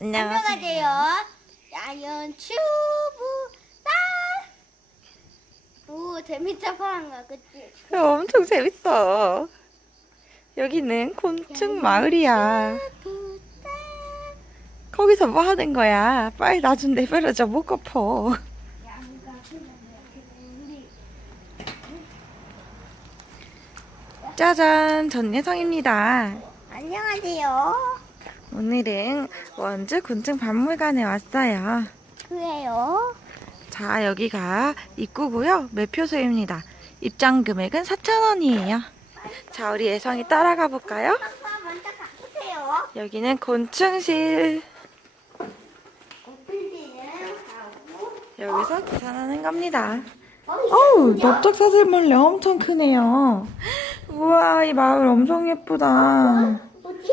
안녕하세요. 야연 튜브 딸. 오 재밌다 파랑아 그치? 엄청 재밌어. 여기는 곤충 마을이야. 거기서 뭐 하는 거야? 빨리 나 좀 내버려줘, 못 갚어. 짜잔, 전예성입니다. 안녕하세요. 오늘은 원주 곤충 박물관에 왔어요. 그래요? 자, 여기가 입구고요. 매표소입니다. 입장 금액은 4,000원이에요. 자, 우리 예성이 따라가 볼까요? 아빠 먼저 가보세요. 여기는 곤충실. 오픈지는 가고. 여기서 계산하는 겁니다. 어, 어우? 넓적사슬벌레 엄청 크네요. 우와, 이 마을 엄청 예쁘다. 뭐지?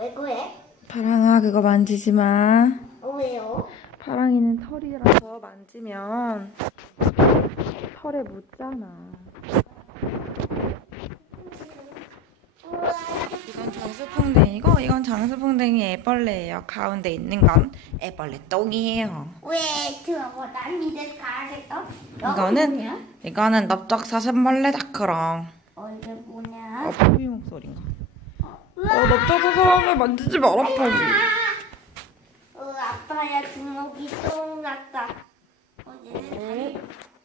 야, 왜 그래? 파랑아, 그거 만지지 마. 어, 왜요? 파랑이는 털이라서 만지면 털에 묻잖아. 이건 장수풍뎅이고, 이건 장수풍뎅이 애벌레예요. 가운데 있는 건 애벌레 똥이에요. 왜 들어보다 믿을 가겠어? 이거는 이거는 넓적사슴벌레다 그럼. 어 이게 뭐냐? 어, 포비 목소리인가? 어, 우와, 넓적사슴벌레 만지지 마라. 어 아빠야 주먹이 똥 같다. 어제는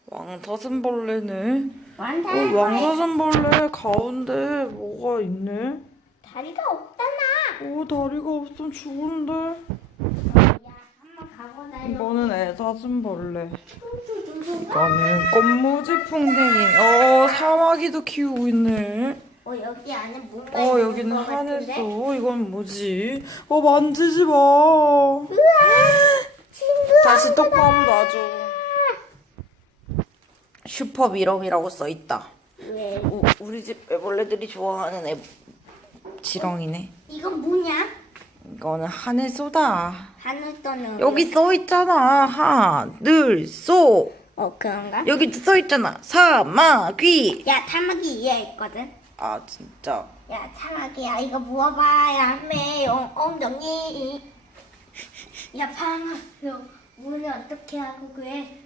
왕사슴벌레네. 어, 왕사슴벌레 가운데 뭐가 있네? 다리가 없잖아. 오, 다리가 없으면 죽은데. 야 한번. 이거는 애사슴벌레. 이거는 꽃무지 풍뎅이. 어, 사마귀도 키우고 있네. 어 여기 안에 뭔가 어, 있는 여기는 것 같은데? 하늘소. 이건 뭐지? 어, 만지지 마. 친구. 다시 똑바로 놔줘. 슈퍼 미럼이라고 써 있다. 왜? 우, 우리 집 애벌레들이 좋아하는 애 지렁이네. 이건 뭐냐? 이거는 하늘소다. 하늘 떠는. 여기 써 있잖아. 하늘소. 어 그런가? 여기 써 있잖아. 사마귀. 야 타마귀 이해 있거든. 아 진짜. 야 타마귀야 이거 물어봐야 매 어, 엉덩이. 야 파마 너 문을 어떻게 하고 그래?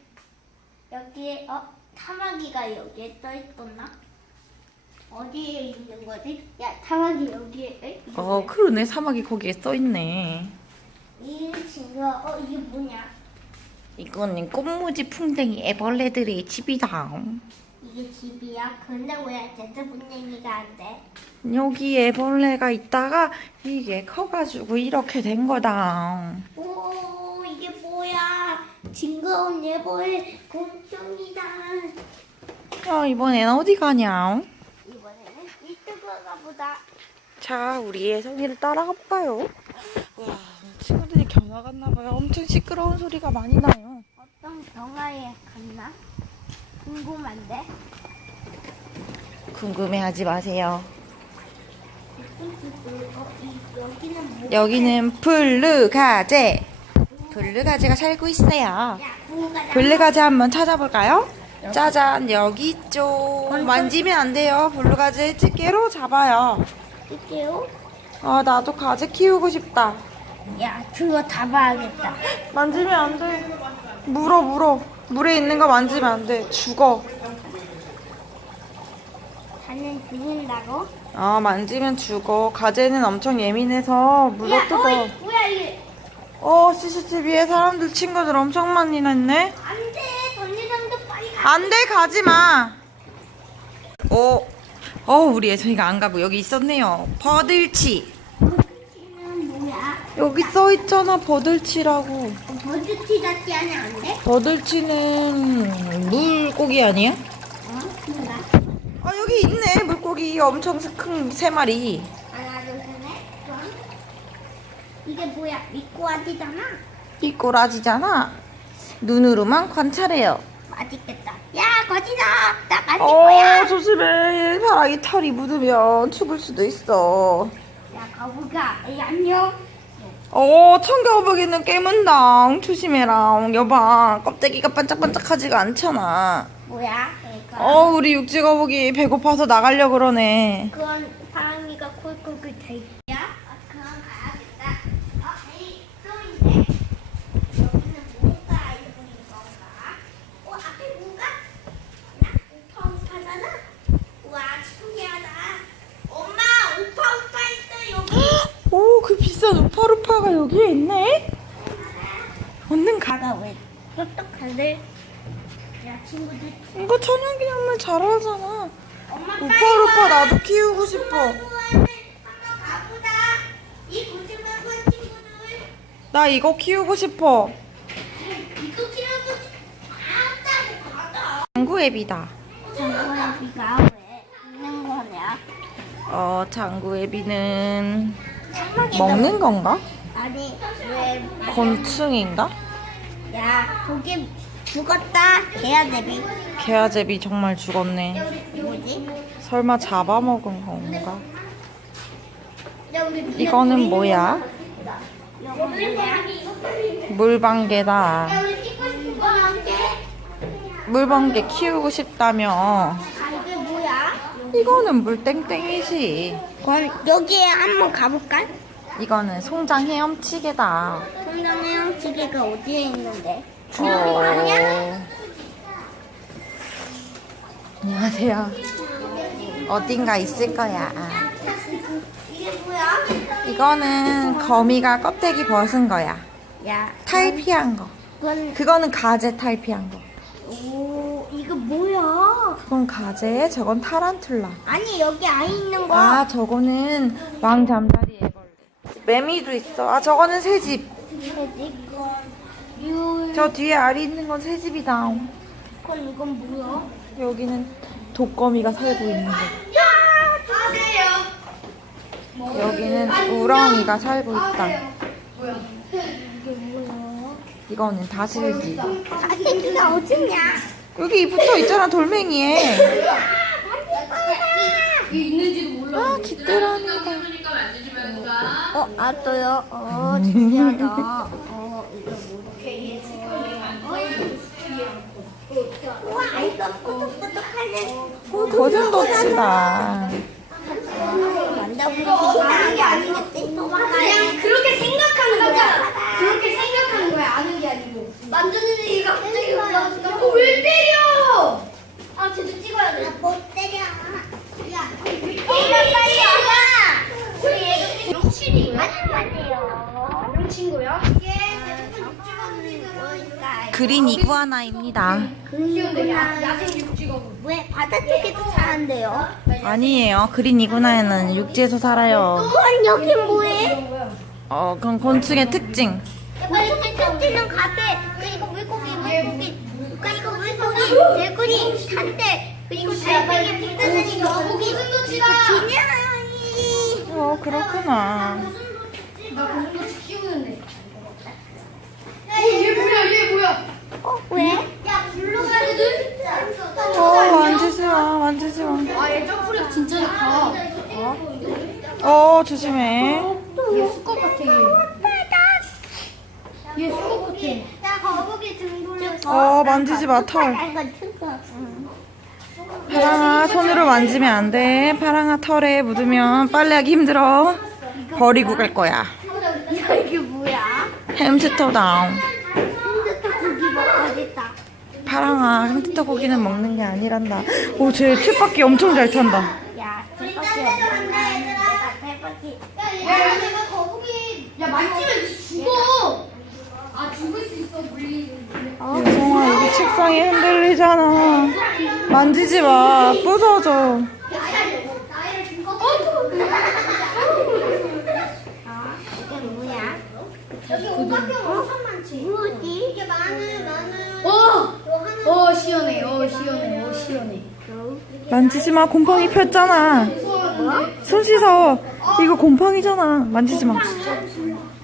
여기에 어 타마귀가 여기에 떠 있었나? 어디에 있는 거지? 야 타마귀 여기에 에? 이거 어 뭐야? 그러네. 사마귀 거기에 써있네. 이 친구가 어 이게 뭐냐? 이거는 꽃무지 풍뎅이 애벌레들의 집이다. 이게 집이야? 근데 왜 제트분쟁이가 안 돼? 여기 애벌레가 있다가 이게 커가지고 이렇게 된 거다. 오 이게 뭐야? 징그러운 예보의 곤충이다. 야 이번엔 어디 가냐? 이번에는 이쪽으로 보다. 자 우리 예성이를 따라가 볼까요? 와 친구들이 견학 갔나 봐요. 엄청 시끄러운 소리가 많이 나요. 어떤 병아에 갔나? 궁금한데. 궁금해하지 마세요. 여기는 뭐? 여기는 블루가제. 블루가제가 살고 있어요. 야, 뭐가 나? 블루가제 한번 찾아볼까요? 짜잔 여기 있죠. 만지면 안 돼요. 블루가제 집게로 잡아요. 있게요? 아 나도 가제 키우고 싶다. 야, 그거 다 봐야겠다. 만지면 안 돼. 물어 물어. 물에 있는 거 만지면 안 돼. 죽어. 하는 죽는다고? 아 만지면 죽어. 가재는 엄청 예민해서 야, 뜯어. 어이, 뭐야 이게? 어 CCTV에 사람들 친구들 엄청 많이 났네. 안 돼, 던지장도 빨리 가. 안 돼 가지 마. 어. 어 우리 예선이가 안 가고 여기 있었네요. 버들치. 여기 써 있잖아 버들치라고. 어, 버즈티 같지 않아 안 돼? 버들치는 물고기 아니야? 어? 뭔가? 아 여기 있네 물고기 엄청 큰 세 마리. 하나, 둘, 셋, 넷. 그럼 이게 뭐야? 미꾸라지잖아. 이 꼬라지잖아. 눈으로만 관찰해요. 맛있겠다. 야, 거지다. 나 만질 거야. 어 조심해. 바람이 털이 묻으면 죽을 수도 있어. 야, 거북아. 에이, 안녕. 어 청겨보기는 깨문당 조심해라. 여봐 껍데기가 반짝반짝하지가 않잖아. 뭐야? 이거. 어 우리 육지거북이 배고파서 나가려 그러네. 그건 파랑이가 콜콜콜 대. 야, 아, 그럼 가야겠다. 비싼 우파루파가 여기에 있네? 얼른 가. 가가 왜 똑똑한데? 야 친구들 이거 천연기념물 잘 하잖아. 엄마 우파루파 나도 키우고 싶어. 나 이거 키우고 싶어. 가자 장구 앱이다. 장구애비가 왜 있는 거냐? 어, 장구 앱이는 먹는 건가? 아니 왜? 곤충인가? 야 저기 죽었다 개야대비 개아제비 정말 죽었네. 뭐지? 설마 잡아먹은 건가? 이거는 뭐야? 물방개다. 우리 찍고 싶은 거 함께 물방개 키우고 싶다며. 아 이게 뭐야? 이거는 물땡땡이지. 그럼 여기에 한번 가볼까? 이거는 송장 헤엄치개다. 성당 헤엄치기가 어디에 있는데? 어... 안녕하세요. 어딘가 있을 거야. 이게 뭐야? 이거는 거미가 껍데기 벗은 거야. 야, 탈피한 거. 그건 그거는 가재 탈피한 거. 오 이거 뭐야? 그건 가재, 저건 타란툴라. 아니 여기 안 있는 거. 아, 저거는 왕잠자리. 매미도 있어. 아, 저거는 새집. 뭐지? 유. 저 뒤에 알이 있는 건 새 집이다. 그건 이건 뭐야? 여기는 독거미가 살고 있는 거. 야, 가세요. 여기는 우렁이가 살고 있다. 이게 뭐야? 이거는 다슬기. 가생기가 어딨냐? 여기 붙어 있잖아, 돌멩이에. 이게 있는지도. 아, 가. 어, 아 또요. 어, 신기하다. 어, 이거 뭐? 와, 이거 뽀득뽀득하네. 거슴도치다. 만다보는 게 아니겠지? 그냥 그렇게 생각하는 거야. 그렇게 생각하는 거야. 아는 게 아니고. 만졌는데 얘가 갑자기 올라왔어. 어, 왜 때려? 아, 쟤도 찍어야 돼. 못 때려. 그린 이구아나입니다. 왜 바다 쪽에도 사는데요? 아니에요. 그린 이구아나는 육지에서 살아요. 그건 여기 뭐해? 어, 그건 곤충의 특징. 물고기 쫓기는 가대 그리고 물고기 물고기 그리고 물고기 개구리 산대 그리고 달팽이 어, 그렇구나. 나 고슴도치 키우는데. 어, 얘 뭐야? 얘 뭐야? 어 왜? 야, 블루가르들? 어, 만지지 마, 만지지 마. 아, 얘 점프력 진짜 좋다. 어, 조심해. 얘 수컷 같아, 얘. 얘 수컷 같아. 나 거북이 등 돌렸어 어, 만지지 마, 털. 이거 쳤어 파랑아, 손으로 만지면 안 돼. 파랑아, 털에 묻으면 빨래하기 힘들어. 버리고 갈 거야. 이게 뭐야? 햄스터 다운. 핸드폰 고기 먹어야겠다 파랑아, 햄스터 고기는 먹는 게 아니란다. 오, 쟤 쳇바퀴 엄청 잘 탄다. 야 없네 내가 대박이 야, 내가 거북이. 야, 만지면 죽어. 아, 죽을 수 있어, 물리. 유성아, 여기 책상이 흔들리잖아. 만지지 마. 부서져. 어? 이게 뭐야? 여기 오각형 엄청 많지. 뭐지? 이게 많은, 많은. 어! 어, 시원해. 어, 시원해. 어, 시원해. 만지지 마. 곰팡이 폈잖아. 무서웠는데. 손 씻어. 이거 곰팡이잖아. 만지지 마. 야,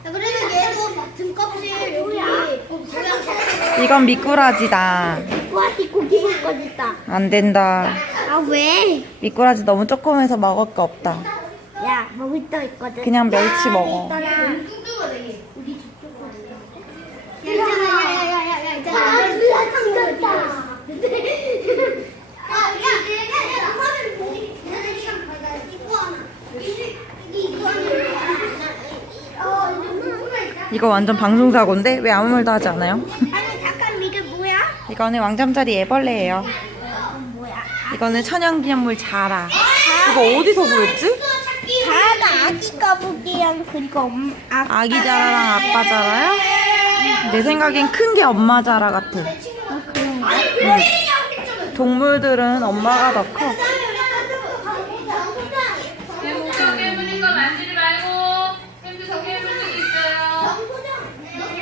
그래도 얘도 등껍질 여기 모양 이건 미꾸라지다. 고기 안 된다. 아 왜? 미꾸라지 너무 조그매서 먹을 거 없다. 야 먹을 거 있거든. 그냥 멸치 먹어. 아. 어. 이거 완전 방송사고인데 왜 아무 말도 하지 않아요? 이거는 왕잠자리 애벌레예요. 이거는 천연기념물 자라. 이거 어디서 구했지? 바다 아기 거북이랑 그리고 엄, 아, 아기 자라랑 아빠 자라요? 내 생각엔 큰 게 엄마 자라 같아. 응. 동물들은 엄마가 더 커. 햄스터 괴물인 거 만지지 말고 햄스터 괴물도 있어요.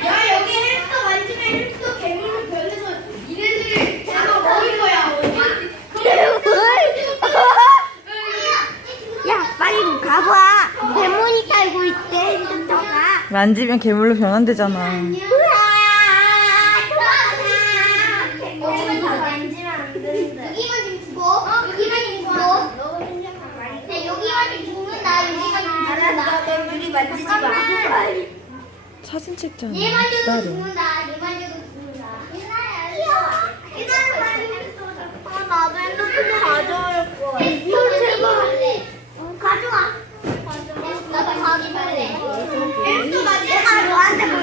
야 여기 햄스터 만지면 햄스터 괴물로 변해서 이네들을 잡아 먹을 거야. 야, 빨리 가봐. 대문이 살고 있대, 햄스터가. 만지면 괴물로 변환되잖아. 우와, 만지면 안 된다. 여기만 좀 죽어. 여기만 좀 죽어. 네, 여기만 좀 죽는다. 여기만 좀 알았어, 너 유리 만지지 마. 사진 찍잖아. 얘 만져도 기다려. 죽는다. 얘 만져도 죽는다. 어, 나도 핸드폰 가져올 거야. 제발. 어, 가져와. 나도 가기 할래. 햄스터 맞지?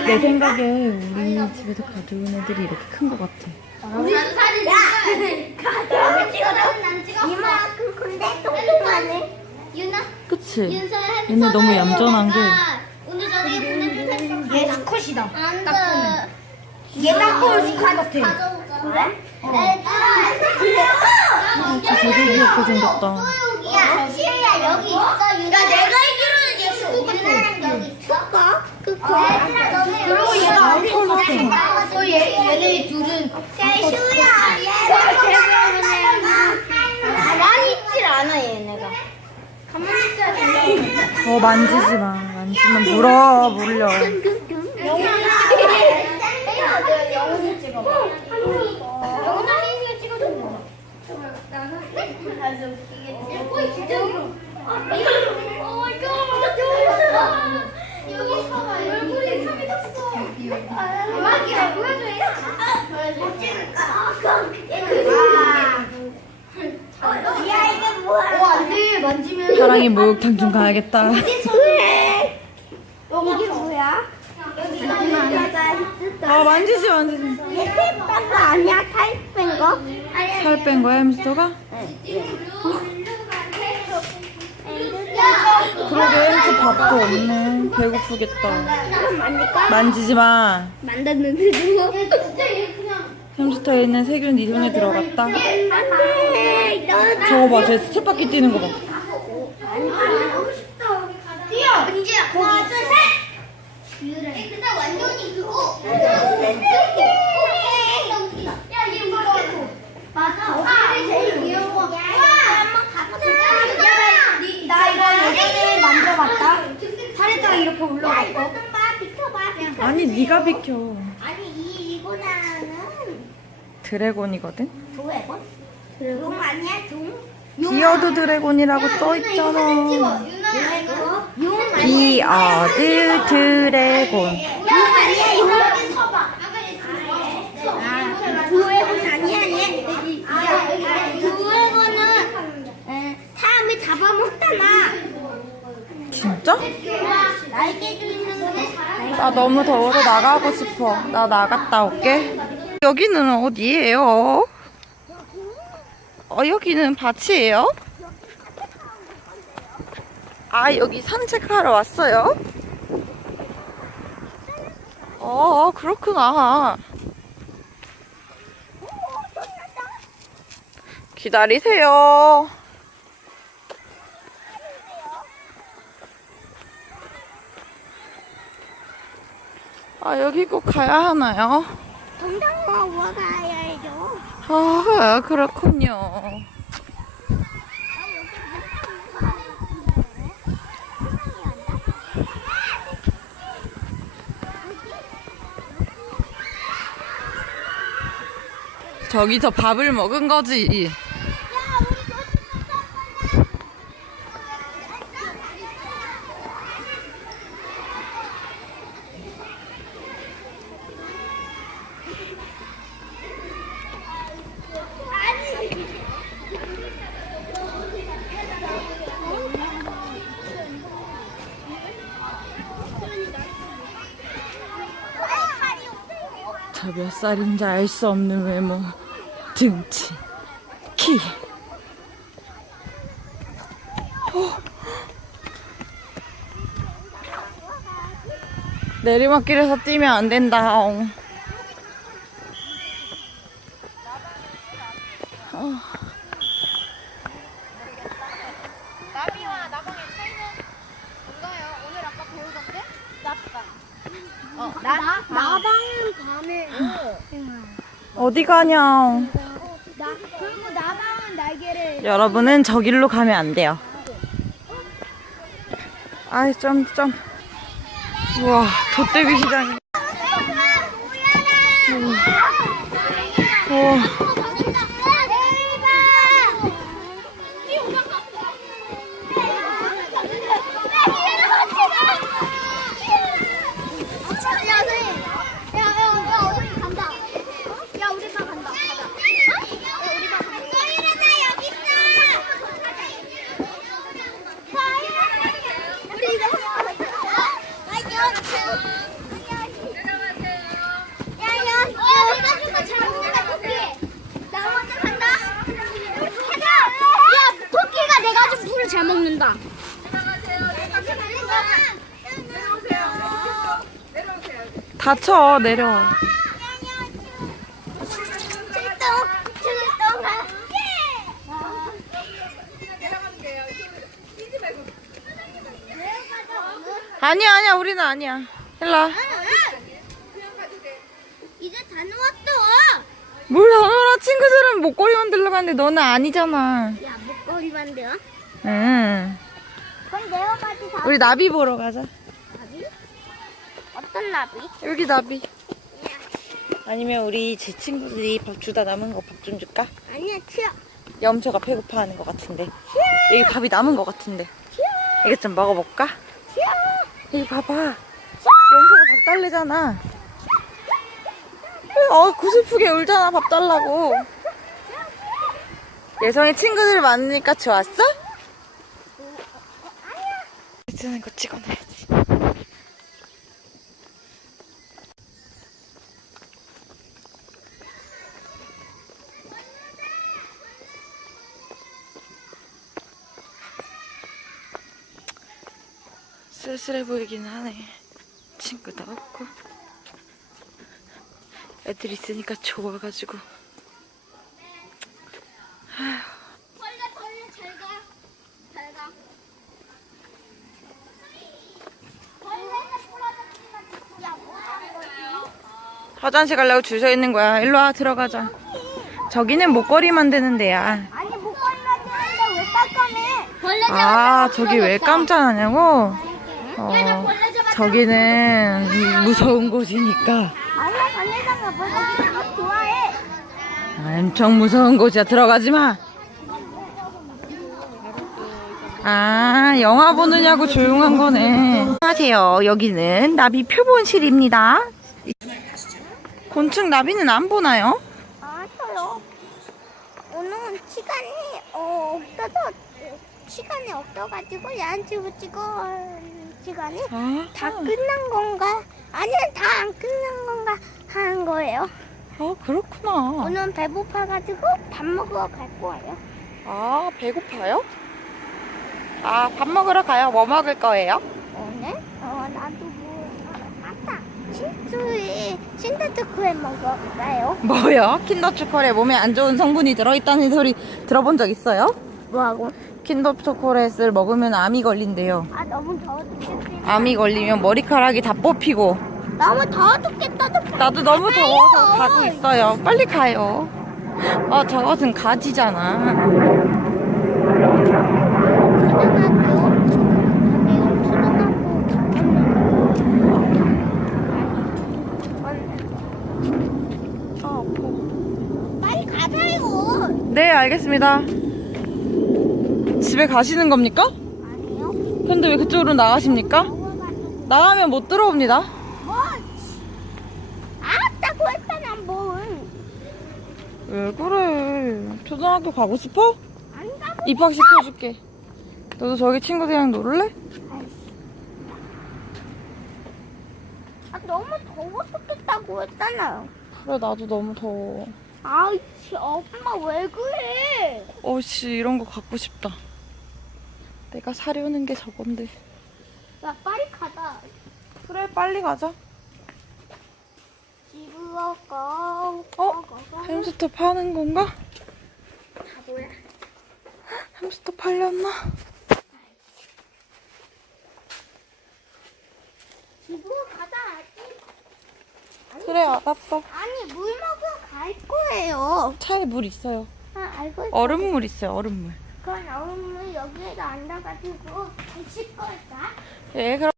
내 생각에 우리 집에서 가져온 애들이 이렇게 큰 것 같아. 나도 사진 야, 가져와. 찍어줘. 난 찍었어. 이만큼 큰데 똑똑하네. 유나, 그치? 윤서야. 얘네 너무 얌전한 게. 오늘 저녁에 보내준 햄스터. 얘 수컷이다. 안 돼. 얘 딱보면 수컷 같아. 가져오자. 그래? 네, 진짜 되게 귀엽게 생겼다. 야, 시우야 여기 있어. 유나. 야, 내가 알기로는 얘 수국 같아. 여기 있어. 수컷? 그거. 얘가 어, 얘, 얘네 둘은 얘가 가만히 있질 않아, 얘네가. 가만히 있어야 돼. 어, 만지지 마. 만지면 물어, 물려. 영혼을 찍어봐. 영혼을 찍어줘. 아주 웃기겠지? 거의 진짜. 오 마이 갓. 여기 봐봐. 얼굴이 야, 이게 뭐야? 어, 안 돼. 만지면. 사랑이 목욕탕 좀 가야겠다. 왜? 이게 뭐야? 아, 만지지, 만지지. 얘 탈뺀 거 아니야? 탈뺀 거? 살 뺀 거야, 햄스터가? 그러게, 햄스터 밥도 없네. 배고프겠다. 만지지 마. 만졌는데 누구? 진짜 얘 그냥. 햄스터에 있는 세균 네 손에 들어갔다. 안돼. 저거 봐, 쟤 스텝바퀴 뛰는 거 봐. 하고 싶다. 뛰어. 은지야. 하나, 둘, 셋. 얘 근데 완전히 그거. 야, 얘 웃겨. 맞아. 아, 얘 제일 귀여워. 와. 한번 가보자. 나 이거 예전에 만져봤다. 이렇게 올라갔고. 이거 좀 봐, 비켜봐. 아니, 네가 비켜. 아니 이 이거나는 드래곤이거든? 도에건? 용 아니야 종? 비어드 드래곤이라고 써 있잖아. 유나. 용 아니야? 비어드 드래곤. 용 아니야 용? 여기 서봐. 아까. 아, 아니야 얘. 사람이 잡아먹잖아. 진짜? 나 너무 더워서 나가고 싶어. 나 나갔다 올게. 여기는 어디예요? 어, 여기는 밭이에요? 아, 여기 산책하러 왔어요? 어, 그렇구나. 기다리세요. 아, 여기 꼭 가야 하나요? 동당과 와가야죠. 아, 그렇군요. 저기서 밥을 먹은 거지. 몇 살인지 알 수 없는 외모, 등치, 키. 오. 내리막길에서 뛰면 안 된다. 어디 가냐? 여러분은 저 길로 가면 안 돼요. 아이, 점, 점. 우와, 돛대비 시장이. 우와. 잘 먹는다. 다쳐, 내려. 아니야, 아니야, 우리는 아니야. 일로 이제 다 누웠어. 뭘 하느라 친구들은 목걸이 만들러 가는데 너는 아니잖아. 야 목걸이 만들어? 응. 그럼 내가까지 다 우리 나비 보러 가자. 나비? 어떤 나비? 여기 나비. 아니면 우리 제 친구들이 밥 주다 남은 거 밥 좀 줄까? 아니야 치워. 염소가 배고파하는 것 같은데. 여기 밥이 남은 것 같은데. 이거 좀 먹어볼까? 여기 봐봐. 염소가 밥 달래잖아. 어, 구슬프게 울잖아, 밥 달라고. 예성이 친구들 많으니까 좋았어? 쓰는 거 찍어놔야지. 쓸쓸해 보이긴 하네. 친구도 없고. 애들 있으니까 좋아가지고. 벌레 벌레 잘 가. 잘 가. 벌레가 부러졌지만 야 뭐하는 거지? 화장실 가려고 줄 서 있는 거야. 일로 와, 들어가자. 저기는 목걸이 만드는 데야. 아니 목걸이 만드는데 왜 깜깜해? 벌레 아, 저기 왜 깜짝하냐고? 어, 저기는 무서운 곳이니까. 벌레 좋아해. 엄청 무서운 곳이야. 들어가지 마. 아, 영화 보느냐고 조용한 거네. 안녕하세요. 여기는 나비 표본실입니다. 곤충 나비는 안 보나요? 알았어요. 오늘은 시간이 어, 없어서 시간이 없어가지고 야한집을 찍어 시간이 아, 다 끝난 건가? 아니면 다안 끝난 건가 하는 거예요. 아, 그렇구나. 오늘은 배고파가지고 밥 먹으러 갈 거예요. 아, 배고파요? 아, 밥 먹으러 가요. 뭐 먹을 거예요? 오늘 어 나도 뭐 아, 맞다 친 수에 신데드크에 먹어볼까요? 뭐요? 킨더 초콜릿 몸에 안 좋은 성분이 들어있다는 소리 들어본 적 있어요? 뭐하고? 킨더 초콜릿을 먹으면 암이 걸린대요. 아 너무 더워 죽겠지. 암이 걸리면 머리카락이 다 뽑히고. 너무 더워 죽겠다. 나도 너무 더워서 가고 있어요. 빨리 가요. 어, 저것은 가지잖아. 아, 아파. 빨리 가자요. 네, 알겠습니다. 집에 가시는 겁니까? 아니요. 근데 왜 그쪽으로 나가십니까? 나가면 못 들어옵니다. 뭐? 뭘. 왜 그래? 초등학교 가고 싶어? 안 가고. 입학 시켜줄게. 너도 저기 친구들이랑 놀래? 아 너무 더워 죽겠다고 했잖아요. 그래, 나도 너무 더워. 아이씨 엄마 왜 그래? 어씨, 이런 거 갖고 싶다. 내가 사려는 게 저건데. 야 빨리 가자. 그래 빨리 가자. 집으로 고. 어? 햄스터 파는 건가? 바보야. 햄스터 팔렸나? 집으로. 그래 알았어. 아니 물 먹으러 갈 거예요. 차에 물 있어요. 아 알고 있어. 얼음물 있어요 얼음물. 그건 얼음을 여기에다 앉아가지고 씻 걸까? 예 그럼.